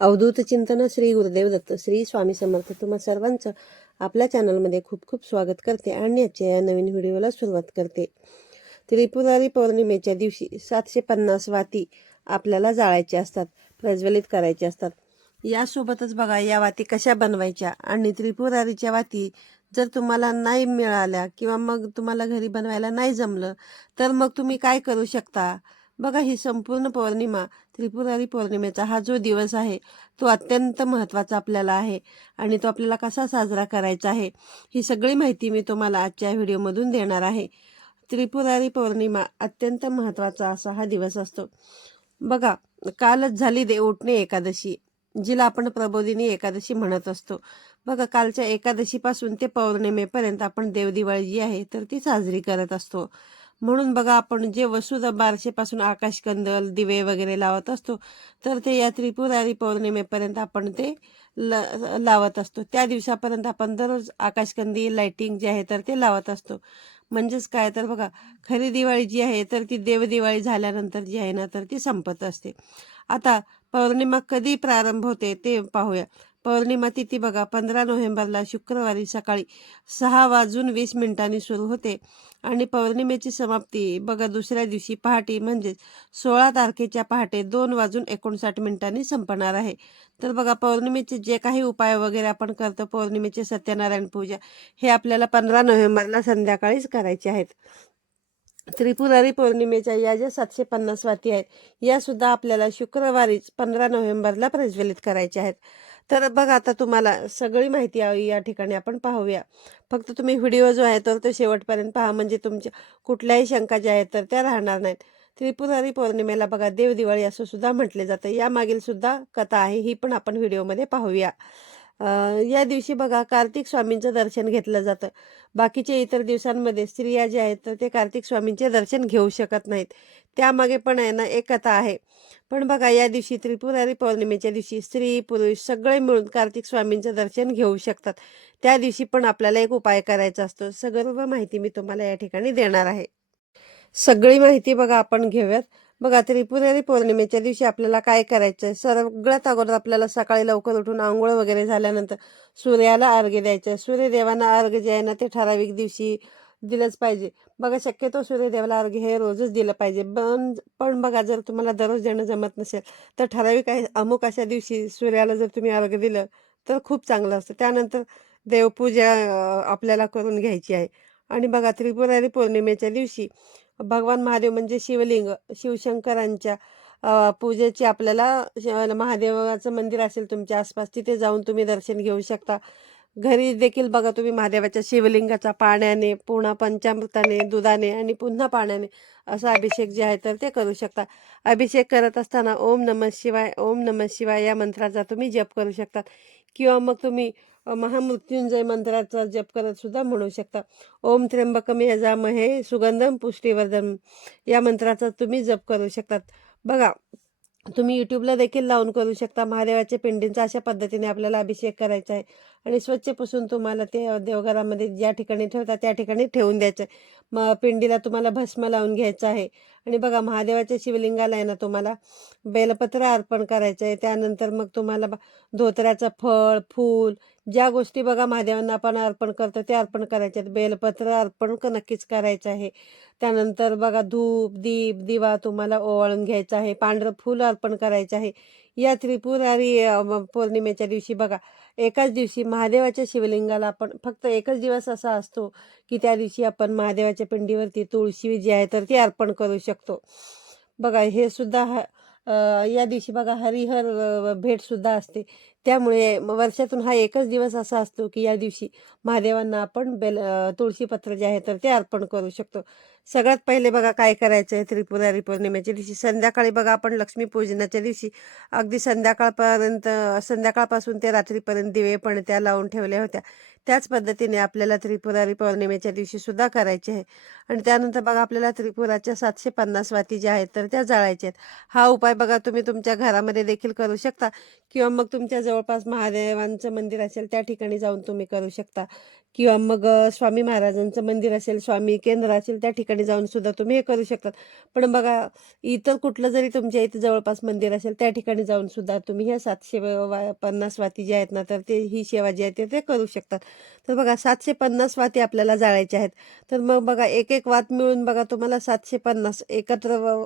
अवधूत चिंतन श्री गुरुदेव दत्त श्री स्वामी समर्थ. तुम्हा सर्वांचं आपल्या चॅनलमध्ये खूप खूप स्वागत करते आणि आजच्या या नवीन व्हिडिओला सुरुवात करते. त्रिपुरारी पौर्णिमेच्या दिवशी सातशे पन्नास वाती आपल्याला जाळायचे असतात प्रज्वलित करायचे असतात. यासोबतच बघा या वाती कशा बनवायच्या? आणि त्रिपुरारीच्या वाती जर तुम्हाला नाही मिळाल्या किंवा मग तुम्हाला घरी बनवायला नाही जमलं तर मग तुम्ही काय करू शकता? बघा ही संपूर्ण पौर्णिमा त्रिपुरारी पौर्णिमेचा हा जो दिवस आहे तो अत्यंत महत्त्वाचा आपल्याला आहे आणि तो आपल्याला कसा साजरा करायचा आहे ही सगळी माहिती मी तुम्हाला आजच्या व्हिडिओमधून देणार आहे. त्रिपुरारी पौर्णिमा अत्यंत महत्त्वाचा असा हा दिवस असतो. बघा कालच झाली देवउठणे एकादशी जिला आपण प्रबोधिनी एकादशी म्हणत असतो. बघा कालच्या एकादशीपासून ते पौर्णिमेपर्यंत आपण देवदिवाळी जी आहे तर ती साजरी करत असतो. म्हणून बघा आपण जे वसुध बारशेपासून आकाशकंदल दिवे वगैरे लावत असतो तर ते या त्रिपुरारी पौर्णिमेपर्यंत आपण ते ल लावत असतो. त्या दिवसापर्यंत आपण दररोज आकाशकंदी लाइटिंग जे आहे तर ते लावत असतो. म्हणजेच काय तर बघा खरी दिवाळी जी आहे तर ती देवदिवाळी झाल्यानंतर जी आहे ना तर ती संपत असते. आता पौर्णिमा कधी प्रारंभ होते ते पाहूया. पौर्णिमा तिथी बघा पंधरा नोव्हेंबरला शुक्रवारी सकाळी सहा वाजून वीस मिनिटांनी सुरू होते आणि पौर्णिमेची समाप्ती बघा दुसऱ्या दिवशी पहाटे म्हणजेच सोळा तारखेच्या पहाटे दोन वाजून एकोणसाठ मिनिटांनी संपणार आहे. तर बघा पौर्णिमेचे जे काही उपाय वगैरे आपण करतो पौर्णिमेचे सत्यनारायण पूजा हे आपल्याला पंधरा नोव्हेंबरला संध्याकाळीच करायचे आहेत. त्रिपुरारी पौर्णिमेच्या या ज्या सातशे पन्नास वाती आहेत यासुद्धा आपल्याला शुक्रवारीच पंधरा नोव्हेंबरला प्रज्वलित करायच्या आहेत. तर बघा आता तुम्हाला सगळी माहिती हवी या ठिकाणी आपण पाहूया. फक्त तुम्ही व्हिडिओ जो आहे तर तो शेवटपर्यंत पहा म्हणजे तुमच्या कुठल्याही शंका ज्या आहेत तर त्या राहणार नाहीत. त्रिपुरारी पौर्णिमेला बघा देवदिवाळी असं सुद्धा म्हटले जातं. यामागील सुद्धा कथा आहे ही पण आपण व्हिडिओमध्ये पाहूया. या दिवशी बघा कार्तिक स्वामींचं दर्शन घेतलं जातं. बाकीच्या इतर दिवसांमध्ये स्त्रिया ज्या आहेत तर ते कार्तिक स्वामींचे दर्शन घेऊ शकत नाहीत. त्यामागे पण आहे ना एक कथा आहे. पण बघा या दिवशी त्रिपुरारी पौर्णिमेच्या दिवशी स्त्री पुरुष सगळे मिळून कार्तिक स्वामींचं दर्शन घेऊ शकतात. त्या दिवशी पण आपल्याला एक उपाय करायचा असतो. सर्व माहिती मी तुम्हाला या ठिकाणी देणार आहे. सगळी माहिती बघा आपण घेऊयात. बघा त्रिपुरारी पौर्णिमेच्या दिवशी आपल्याला काय करायचं आहे सगळ्यात अगोदर आपल्याला सकाळी लवकर उठून आंघोळ वगैरे झाल्यानंतर सूर्याला अर्घ्य द्यायचं आहे सूर्यदेवांना अर्घ्य जे आहे ना ते ठराविक दिवशी दिलंच पाहिजे. बघा शक्यतो सूर्यदेवाला अर्घ्य हे रोजच दिलं पाहिजे. पण पण बघा जर तुम्हाला दररोज देणं जमत नसेल तर ठराविक आहे अमुक अशा दिवशी सूर्याला जर तुम्ही अर्घ्य दिलं तर खूप चांगलं असतं. त्यानंतर देवपूजा आपल्याला करून घ्यायची आहे. आणि बघा त्रिपुरारी पौर्णिमेच्या दिवशी भगवान महादेव म्हणजे शिवलिंग शिवशंकरांच्या पूजेची आपल्याला महादेवाचं मंदिर असेल तुमच्या आसपास तिथे जाऊन तुम्ही दर्शन घेऊ शकता. घरी देखील बघा तुम्ही महादेवाच्या शिवलिंगाचा पाण्याने पुन्हा पंचामृताने दुधाने आणि पुन्हा पाण्याने असा अभिषेक जे आहे तर ते करू शकता. अभिषेक करत असताना ओम नमः शिवाय ओम नमः शिवाय या मंत्राचा तुम्ही जप करू शकता. किंवा मग तुम्ही महामृत्युंजय मंत्राचा जप करत सुद्धा म्हणू शकता. ओम त्र्यंबकम यजामहे सुगंधम पुष्टीवर्धन. या मंत्राचा तुम्ही जप करू शकतात. बघा तुम्ही यूट्यूबला देखील लावून करू शकता. महादेवाच्या पिंडींचा अशा पद्धतीने आपल्याला अभिषेक करायचा आहे. आणि स्वच्छ पुसून तुम्हाला ते देवघरामध्ये ज्या ठिकाणी ठेवता त्या ठिकाणी ठेवून द्यायचं. आहे मग पिंडीला तुम्हाला भस्म लावून घ्यायचं आहे. आणि बघा महादेवाच्या शिवलिंगाला आहे ना तुम्हाला बेलपत्र अर्पण करायचं आहे. त्यानंतर मग तुम्हाला धोतऱ्याचं धोत्र्याचं फळ फूल ज्या गोष्टी बघा महादेवांना आपण अर्पण करतो ते अर्पण करायचे आहेत. बेलपत्र अर्पण नक्कीच करायचं आहे. त्यानंतर बघा धूप दीप दिवा तुम्हाला ओवाळून घ्यायचा आहे. पांढरं फूल अर्पण करायचं आहे. या त्रिपुरारी म- पौर्णिमेच्या दिवशी बघा एकाच दिवशी महादेवाच्या शिवलिंगाला आपण फक्त एकच दिवस असा असतो की त्या दिवशी आपण महादेवाच्या पिंडीवरती तुळशी जी आहे तर ती अर्पण करू शकतो. बघा हे सुद्धा ह या दिवशी बघा हरिहर भेटसुद्धा असते. त्यामुळे वर्षातून हा एकच दिवस असा असतो की या दिवशी महादेवांना आपण बेल तुळशीपत्र जे आहे तर ते अर्पण करू शकतो. सगळ्यात पहिले बघा काय करायचं आहे त्रिपुरारी पौर्णिमेच्या दिवशी. संध्याकाळी बघा आपण लक्ष्मीपूजनाच्या दिवशी. अगदी संध्याकाळपर्यंत संध्याकाळपासून ते रात्रीपर्यंत दिवे पण त्या लावून ठेवल्या होत्या. त्याच पद्धतीने आपल्याला त्रिपुरारी पौर्णिमेच्या दिवशी सुद्धा करायचे आहे. आणि त्यानंतर बघा आपल्याला त्रिपुराच्या सातशे पन्नास वाती ज्या आहेत तर त्या जाळायच्या आहेत. हा उपाय बघा तुम्ही तुमच्या घरामध्ये देखील करू शकता. किंवा मग तुमच्या जवळपास महादेवांचं मंदिर असेल त्या ठिकाणी जाऊन तुम्ही करू शकता. किंवा मग स्वामी महाराजांचं मंदिर असेल स्वामी केंद्र असेल त्या ठिकाणी जाऊन सुद्धा तुम्ही हे करू शकता. पण बघा इतर कुठलं जरी तुमच्या इथं जवळपास मंदिर असेल त्या ठिकाणी जाऊन सुद्धा तुम्ही ह्या सातशे वा- पन्नास वाती जे आहेत ना तर ते ही सेवा जी आहे ते ते करू शकतात. तर बघा सातशे पन्नास वाती आपल्याला जाळायच्या आहेत. तर मग बघा एक एक वात मिळून बघा तुम्हाला सातशे पन्नास एकत्र व-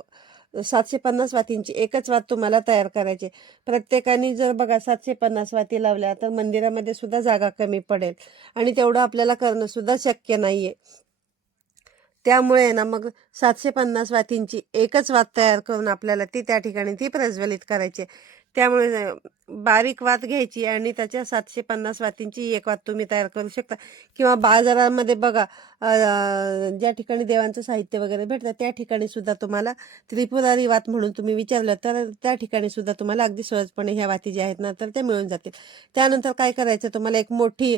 सातशे पन्नास वातींची एकच वात तुम्हाला तयार करायची आहे. प्रत्येकाने जर बघा सातशे पन्नास वाती लावल्या तर मंदिरामध्ये सुद्धा जागा कमी पडेल आणि तेवढं आपल्याला करणं सुद्धा शक्य नाहीये त्यामुळे ना मग सातशे पन्नास वातींची एकच वात तयार करून आपल्याला ती त्या ठिकाणी ती प्रज्वलित करायची आहे. त्यामुळे बारीक वात घ्यायची आणि त्याच्या सातशे पन्नास वातींची एक वात तुम्ही तयार करू शकता. किंवा बाजारामध्ये बघा ज्या ठिकाणी देवांचं साहित्य वगैरे भेटतं त्या ठिकाणी सुद्धा तुम्हाला त्रिपुरारी वात म्हणून तुम्ही विचारलं तर त्या ठिकाणी सुद्धा तुम्हाला अगदी सहजपणे ह्या वाती ज्या आहेत ना तर त्या मिळून जातील. त्यानंतर काय करायचं तुम्हाला एक मोठी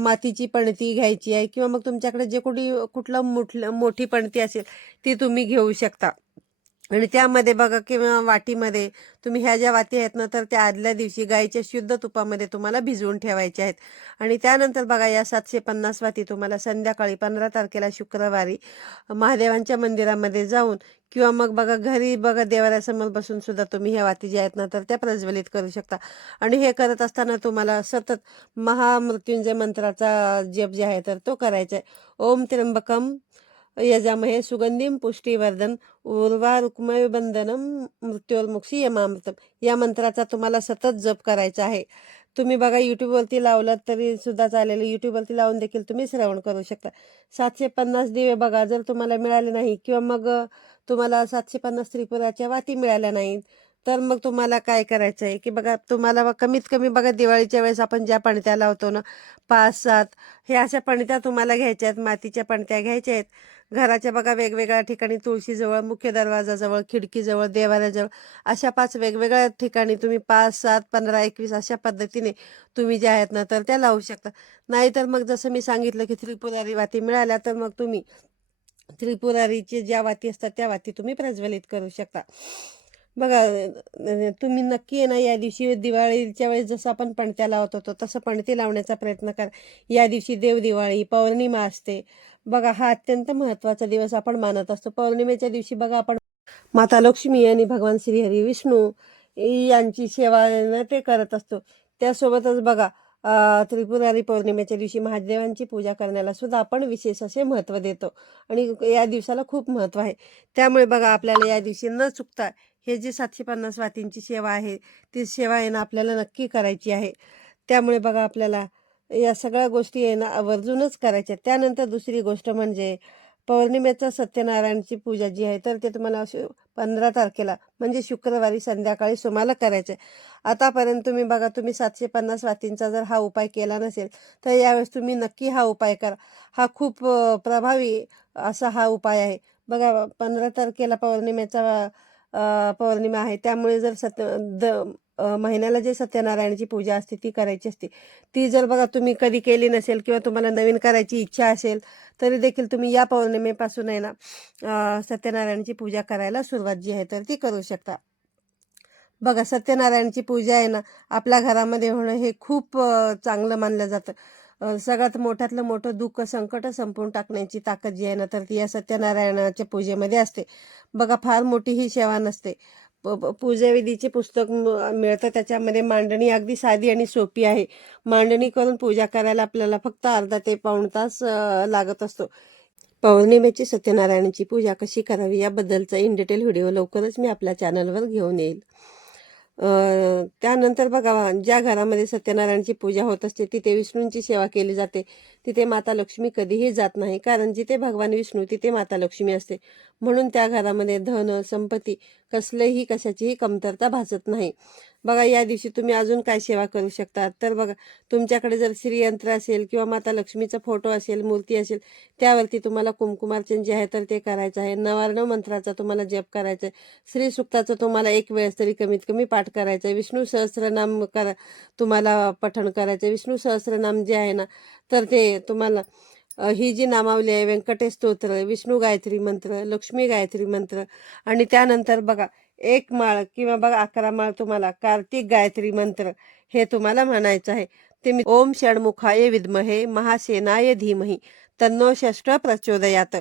मातीची पणती घ्यायची आहे किंवा मग तुमच्याकडे जे कुठे कुठलं मोठलं मोठी पणती असेल ती तुम्ही घेऊ शकता. आणि त्यामध्ये बघा किंवा वाटीमध्ये तुम्ही ह्या ज्या वाती आहेत ना तर त्या आदल्या दिवशी गाईच्या शुद्ध तुपामध्ये तुम्हाला भिजवून ठेवायच्या आहेत. आणि त्यानंतर बघा या सातशे पन्नास वाती तुम्हाला संध्याकाळी पंधरा तारखेला शुक्रवारी महादेवांच्या मंदिरामध्ये जाऊन किंवा मग बघा घरी बघा देवाऱ्यासमोर बसून सुद्धा तुम्ही ह्या वाती ज्या आहेत ना तर त्या प्रज्वलित करू शकता. आणि हे करत असताना तुम्हाला सतत महामृत्युंजय मंत्राचा जप जे आहे तर तो करायचा आहे. ओम त्र्यंबकम यजामहे सुगंधिम पुष्टीवर्धन उर्वारुक्मय बंधनम मृत्योर्मुक्षी यमामृतम या मंत्राचा तुम्हाला सतत जप करायचा आहे. तुम्ही बघा यूट्यूबवरती लावलात तरी सुद्धा चालेल. यूट्यूबवरती लावून देखील तुम्ही श्रवण करू शकता. सातशे पन्नास दिवे बघा जर तुम्हाला मिळाले नाही किंवा मग तुम्हाला सातशे पन्नास त्रिपुराच्या वाती मिळाल्या नाहीत तर मग तुम्हाला काय करायचं आहे की बघा तुम्हाला कमीत कमी बघा दिवाळीच्या वेळेस आपण ज्या पणत्या लावतो ना पाच सात हे अशा पणत्या तुम्हाला घ्यायच्या आहेत मातीच्या पणत्या घ्यायच्या आहेत. घराच्या बघा वेगवेगळ्या ठिकाणी तुळशीजवळ मुख्य दरवाजाजवळ खिडकीजवळ देवाऱ्याजवळ अशा पाच वेगवेगळ्या ठिकाणी तुम्ही पाच सात पंधरा एकवीस अशा पद्धतीने तुम्ही ज्या आहेत ना तर त्या लावू शकता. नाहीतर मग जसं मी सांगितलं की त्रिपुरारी वाती मिळाल्या तर मग तुम्ही त्रिपुरारीचे ज्या वाती असतात त्या वाती तुम्ही प्रज्वलित करू शकता. बघा तुम्ही नक्की आहे ना या दिवशी दिवाळीच्या वेळेस जसं आपण पणत्या लावत होतो तसं पणती लावण्याचा प्रयत्न करा. या दिवशी देव दिवाळी पौर्णिमा असते. बघा हा अत्यंत महत्त्वाचा दिवस आपण मानत असतो. पौर्णिमेच्या दिवशी बघा आपण माता लक्ष्मी आणि भगवान श्रीहरी विष्णू यांची सेवा ते करत असतो. त्यासोबतच बघा त्रिपुरारी पौर्णिमेच्या दिवशी महादेवांची पूजा करण्याला सुद्धा आपण विशेष असे महत्त्व देतो. आणि या दिवसाला खूप महत्त्व आहे. त्यामुळे बघा आपल्याला या दिवशी न चुकता हे जी सातशे पन्नास वातींची सेवा आहे ती सेवा आहे ना आपल्याला नक्की करायची आहे. त्यामुळे बघा आपल्याला या सगळ्या गोष्टी आहे ना आवर्जूनच करायच्या. त्यानंतर दुसरी गोष्ट म्हणजे पौर्णिमेचा सत्यनारायणची पूजा जी आहे तर ते तुम्हाला पंधरा तारखेला म्हणजे शुक्रवारी संध्याकाळी सुमाला करायचं आहे आतापर्यंत तुम्ही बघा तुम्ही सातशे पन्नास वातींचा जर हा उपाय केला नसेल तर यावेळेस तुम्ही नक्की हा उपाय करा. हा खूप प्रभावी असा हा उपाय आहे. बघा पंधरा तारखेला पौर्णिमेचा पौर्णिमा आहे. त्यामुळे जर सत्य द महिन्याला जे सत्यनारायणाची पूजा असते ती करायची असते. ती जर बघा तुम्ही कधी केली नसेल किंवा तुम्हाला नवीन करायची इच्छा असेल तरी देखील तुम्ही या पौर्णिमेपासून आहे ना सत्यनारायणची सत्यनारायणाची पूजा करायला सुरुवात जी आहे तर ती करू शकता. बघा सत्यनारायणची पूजा आहे ना आपल्या घरामध्ये होणं हे खूप चांगलं मानलं जातं. सगळ्यात मोठ्यातलं मोठं दुःख संकट संपवून टाकण्याची ताकद जी आहे ना तर ती या सत्यनारायणाच्या पूजेमध्ये असते. बघा फार मोठी ही सेवा नसते. प- पूजाविधीचे पुस्तक मिळतं. त्याच्यामध्ये मांडणी अगदी साधी आणि सोपी आहे. मांडणी करून पूजा करायला आपल्याला फक्त अर्धा ते पाऊण तास लागत असतो. पौर्णिमेची सत्यनारायणाची पूजा कशी करावी याबद्दलचा इन डिटेल व्हिडिओ लवकरच मी आपल्या चॅनलवर घेऊन येईल. त्यानंतर बघा ज्या घरामध्ये सत्यनारायणची पूजा होत असते तिथे विष्णूंची सेवा केली जाते. तिथे माता लक्ष्मी कधीही जात नाही कारण जिथे भगवान विष्णू तिथे माता लक्ष्मी असते. म्हणून त्या घरामध्ये धन संपत्ती कसलेही कशाचीही कमतरता भासत नाही. बघा या दिवशी तुम्ही अजून काय सेवा करू शकता तर बघा तुमच्याकडे जर श्रीयंत्र असेल किंवा माता लक्ष्मीचा फोटो असेल मूर्ती असेल त्यावरती तुम्हाला कुमकुमार्चन जे आहे तर ते करायचं आहे. नवार्ण मंत्राचा तुम्हाला जप करायचा आहे श्री सुक्ताचा तुम्हाला एक वेळेस तरी कमीत कमी पाठ करायचं आहे विष्णू सहस्रनाम करा तुम्हाला पठण करायचं आहे विष्णू सहस्रनाम जे आहे ना तर ते तुम्हाला ही जी नामावली आहे व्यंकटेश स्तोत्र विष्णू गायत्री मंत्र लक्ष्मी गायत्री मंत्र आणि त्यानंतर बघा एक माळ किंवा बघा अकरा माळ तुम्हाला कार्तिक गायत्री मंत्र हे तुम्हाला म्हणायचं आहे. ते मी ओम षणमुखाय विद्महे महासेनाय धीमही तन्नो षष्ट प्रचोदयात.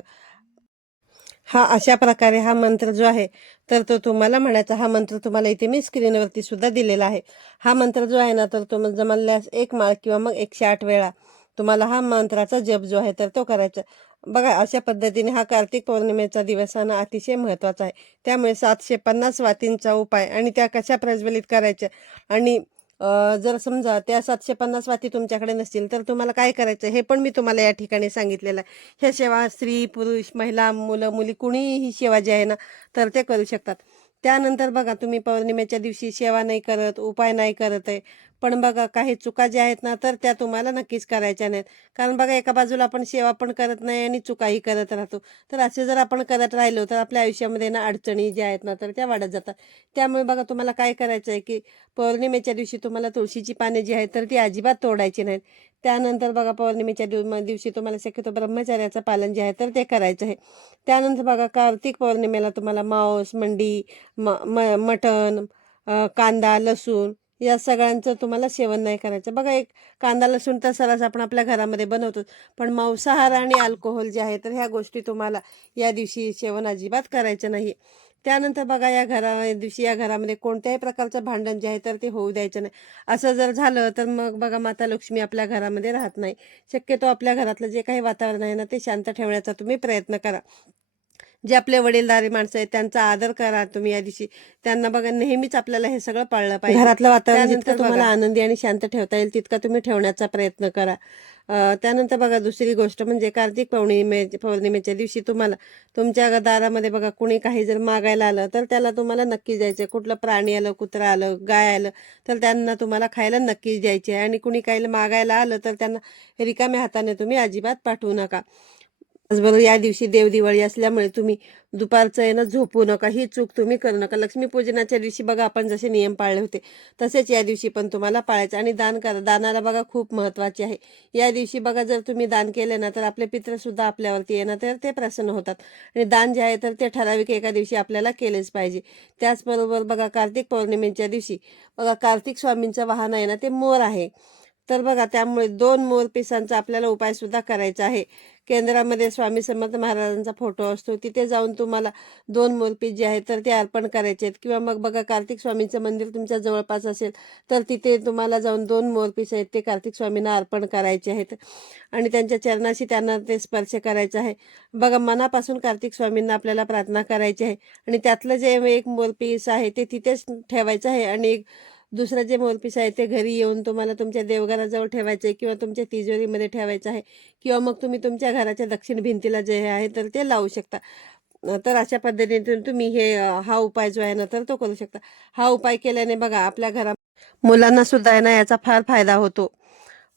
हा अशा प्रकारे हा मंत्र जो आहे तर तो तुम्हाला म्हणायचा हा मंत्र तुम्हाला इथे मी स्क्रीनवरती सुद्धा दिलेला आहे. हा मंत्र जो आहे ना तर तो जमल्यास एक माळ किंवा मग एकशे आठ वेळा तुम्हाला हा मंत्राचा जप जो आहे तर तो करायचा. बघा अशा पद्धतीने हा कार्तिक पौर्णिमेचा दिवस हा अतिशय महत्त्वाचा आहे. त्यामुळे सातशे पन्नास वातींचा उपाय आणि त्या कशा प्रज्वलित करायच्या? आणि जर समजा त्या सातशे पन्नास वाती तुमच्याकडे नसतील तर तुम्हाला काय करायचं? हे पण मी तुम्हाला या ठिकाणी सांगितलेलं आहे. ह्या सेवा स्त्री पुरुष महिला मुलं मुली कुणीही सेवा जी आहे ना तर ते करू शकतात. त्यानंतर बघा तुम्ही पौर्णिमेच्या दिवशी सेवा नाही करत उपाय नाही करत आहे. पण बघा काही चुका ज्या आहेत ना तर त्या तुम्हाला नक्कीच करायच्या नाहीत. कारण बघा एका बाजूला आपण सेवा पण करत नाही आणि चुकाही करत राहतो. तर असे जर आपण करत राहिलो तर आपल्या आयुष्यामध्ये ना अडचणी ज्या आहेत ना तर त्या वाढत जातात. त्यामुळे बघा तुम्हाला काय करायचं आहे की पौर्णिमेच्या दिवशी तुम्हाला तुळशीची पाने जी आहेत तर ती अजिबात तोडायची नाहीत. त्यानंतर बघा पौर्णिमेच्या दिव दिवशी तुम्हाला शक्यतो ब्रह्मचर्याचं पालन जे आहे तर ते करायचं आहे. त्यानंतर बघा कार्तिक पौर्णिमेला तुम्हाला मांस मंडी म म मटण कांदा लसूण या सगळ्यांचं तुम्हाला सेवन नाही करायचं. बघा एक कांदा लसूण तर सरस आपण आपल्या घरामध्ये बनवतो पण मांसाहार आणि अल्कोहोल जे आहे तर ह्या गोष्टी तुम्हाला या दिवशी सेवन अजिबात करायचं नाही. त्यानंतर बघा या घरा दिवशी या घरामध्ये कोणत्याही प्रकारचं भांडण जे आहे तर ते होऊ द्यायचं नाही. असं जर झालं तर मग बघा माता लक्ष्मी आपल्या घरामध्ये राहत नाही. शक्यतो आपल्या घरातलं जे काही वातावरण आहे ना ते शांत ठेवण्याचा तुम्ही प्रयत्न करा. जे आपले वडीलधारी माणसं आहेत त्यांचा आदर करा तुम्ही या दिवशी. त्यांना बघा नेहमीच आपल्याला हे सगळं पाळलं पाहिजे. घरातलं वातावरण जितकं तुम्हाला आनंदी आणि शांत ठेवता येईल तितका तुम्ही ठेवण्याचा प्रयत्न करा. त्यानंतर बघा दुसरी गोष्ट म्हणजे कार्तिक पौर्णिमे पौर्णिमेच्या दिवशी तुम्हाला तुमच्या दारामध्ये बघा कुणी काही जर मागायला आलं तर त्याला तुम्हाला नक्की द्यायचं कुठलं प्राणी आलं कुत्रा आलं गाय आलं तर त्यांना तुम्हाला खायला नक्कीच द्यायचे आणि कुणी काही मागायला आलं तर त्यांना रिकाम्या हाताने तुम्ही अजिबात पाठवू नका. त्याचबरोबर या दिवशी देवदिवाळी असल्यामुळे तुम्ही दुपारचं आहे ना झोपू नका. ही चूक तुम्ही करू नका. लक्ष्मीपूजनाच्या दिवशी बघा आपण जसे नियम पाळले होते तसेच या दिवशी पण तुम्हाला पाळायचं आणि दान करा. दानाला बघा खूप महत्त्वाचे आहे. या दिवशी बघा जर तुम्ही दान केले ना तर आपले पित्रसुद्धा आपल्यावरती येणार तर ते प्रसन्न होतात. आणि दान जे आहे तर ते ठराविक एका दिवशी आपल्याला केलेच पाहिजे. त्याचबरोबर बघा कार्तिक पौर्णिमेच्या दिवशी बघा कार्तिक स्वामींचं वाहन आहे ना ते मोर आहे. तर बघा त्यामुळे दोन मोर पिसांचा आपल्याला उपायसुद्धा करायचा आहे. केंद्रामध्ये स्वामी समर्थ महाराजांचा फोटो असतो. तिथे जाऊन तुम्हाला दोन मूर्ती जे आहेत तर ते अर्पण करायचे आहेत. किंवा मग बघा कार्तिक स्वामींचं मंदिर तुमच्या जवळपास असेल तर तिथे तुम्हाला जाऊन दोन मोरपीस आहेत ते कार्तिक स्वामींना अर्पण करायचे आहेत. आणि त्यांच्या चरणाशी त्यांना ते स्पर्श करायचा आहे. बघा मनापासून कार्तिक स्वामींना आपल्याला प्रार्थना करायची आहे. आणि त्यातलं जे एक मोरपीस आहे ते तिथेच ठेवायचं आहे. आणि एक दुसरं जे मोरपीस आहे ते घरी येऊन तुम्हाला तुमच्या देवघराजवळ ठेवायचं आहे किंवा तुमच्या तिजोरीमध्ये ठेवायचं आहे किंवा मग तुम्ही तुमच्या घराच्या दक्षिण भिंतीला जे आहे तर ते लावू शकता. तर अशा पद्धतीने तुम्ही हे हा उपाय जो आहे ना तर तो करू शकता. हा उपाय केल्याने बघा आपल्या घरा मुलांना सुद्धा आहे ना याचा फार फायदा होतो.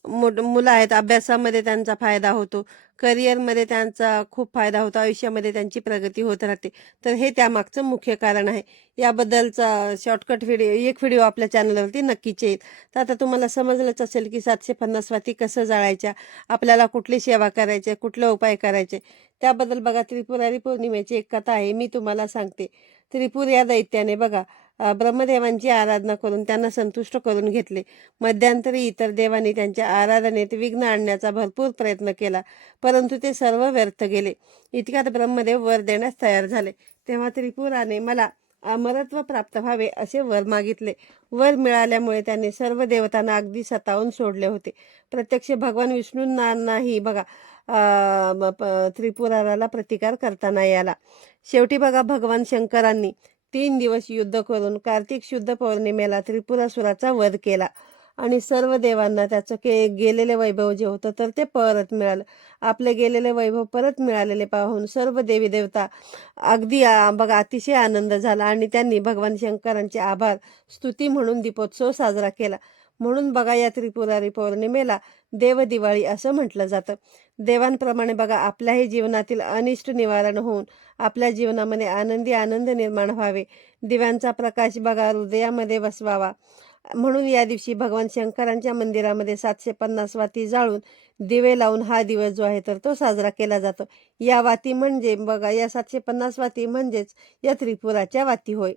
मोठ मुलं आहेत अभ्यासामध्ये त्यांचा फायदा होतो. करिअरमध्ये त्यांचा खूप फायदा होतो. आयुष्यामध्ये त्यांची प्रगती होत राहते. तर हे त्यामागचं मुख्य कारण आहे. याबद्दलचा शॉर्टकट व्हिडिओ एक व्हिडिओ आपल्या चॅनलवरती नक्कीच येईल. तर आता तुम्हाला समजलंच असेल की सातशे पन्नास वाती कसं जाळायच्या आपल्याला कुठली सेवा करायची कुठले उपाय करायचे. त्याबद्दल बघा त्रिपुरारी पौर्णिमेची एक कथा आहे. मी तुम्हाला सांगते. त्रिपुर या दैत्याने बघा ब्रह्मदेवांची आराधना करून त्यांना संतुष्ट करून घेतले. मध्यंतरी इतर देवांनी त्यांच्या आराधनेत विघ्न आणण्याचा भरपूर प्रयत्न केला परंतु ते सर्व व्यर्थ गेले. इतक्यात ब्रह्मदेव वर देण्यास तयार झाले. तेव्हा त्रिपुराने मला अमरत्व प्राप्त व्हावे असे वर मागितले. वर मिळाल्यामुळे त्याने सर्व देवतांना अगदी सतावून सोडले होते. प्रत्यक्ष भगवान विष्णूंना नाही बघा त्रिपुराला त्रिपुराराला प्रतिकार करताना याला. शेवटी बघा भगवान शंकरांनी तीन दिवस युद्ध करून कार्तिक शुद्ध पौर्णिमेला त्रिपुरासुराचा वध केला. आणि सर्व देवांना त्याचं के गेलेले वैभव जे होतं तर ते परत मिळालं. आपले गेलेले वैभव परत मिळालेले पाहून सर्व देवी देवता अगदी बघा अतिशय आनंद झाला. आणि त्यांनी भगवान शंकरांचे आभार स्तुती म्हणून दीपोत्सव साजरा केला. म्हणून बघा या त्रिपुरारी पौर्णिमेला देव दिवाळी असं म्हटलं जातं. देवांप्रमाणे बघा आपल्याही जीवनातील अनिष्ट निवारण होऊन आपल्या जीवनामध्ये आनंदी आनंद निर्माण व्हावे. दिव्यांचा प्रकाश बघा हृदयामध्ये बसवावा म्हणून या दिवशी भगवान शंकरांच्या मंदिरामध्ये सातशे पन्नास वाती जाळून दिवे लावून हा दिवस जो आहे तर तो साजरा केला जातो. या वाती म्हणजे बघा या सातशे पन्नास वाती म्हणजेच या त्रिपुराच्या वाती होय.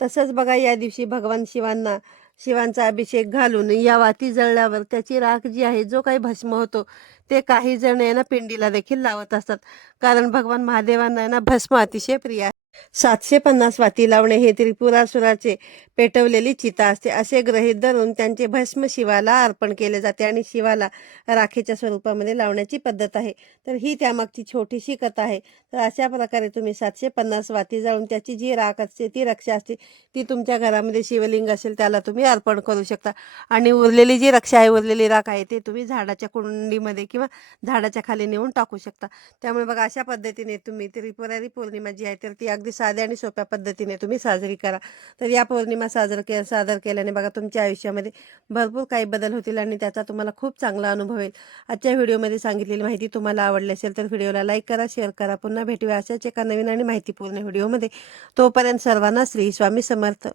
तसंच बघा या दिवशी भगवान शिवांना शिवांचा अभिषेक घालून या वाती जळल्यावर त्याची राख जी आहे जो काही भस्म होतो ते काही जण आहे ना पिंडीला देखील लावत असतात. कारण भगवान महादेवांना आहे ना भस्म अतिशय प्रिय आहे. सातशे पन्नास वाती लावणे हे त्रिपुरासुराचे पेटवलेली चिता असते. असे ग्रहीत धरून त्यांचे भस्म शिवाला अर्पण केले जाते आणि शिवाला राखेच्या स्वरूपामध्ये लावण्याची पद्धत आहे. तर ही त्यामागची छोटीशी कथा आहे. तर अशा प्रकारे तुम्ही सातशे पन्नास वाती जाळून त्याची जी राख असते ती रक्षा असते ती तुमच्या घरामध्ये शिवलिंग असेल त्याला तुम्ही अर्पण करू शकता. आणि उरलेली जी रक्षा आहे उरलेली राख आहे ते तुम्ही झाडाच्या कुंडीमध्ये किंवा झाडाच्या खाली नेऊन टाकू शकता. त्यामुळे बघा अशा पद्धतीने तुम्ही त्रिपुरारी पौर्णिमा जी आहे तर ती अगदी साध्या आणि सोप्या पद्धतीने तुम्ही साजरी करा. तर या पौर्णिमा साजर के सादर केल्याने बघा तुमच्या आयुष्यामध्ये भरपूर काही बदल होतील आणि त्याचा तुम्हाला खूप चांगला अनुभव येईल आजच्या व्हिडिओमध्ये सांगितलेली माहिती तुम्हाला आवडली असेल तर व्हिडिओला लाईक करा शेअर करा. पुन्हा भेटूया अशाच एका नवीन आणि माहितीपूर्ण व्हिडिओमध्ये. तोपर्यंत सर्वांना श्री स्वामी समर्थ.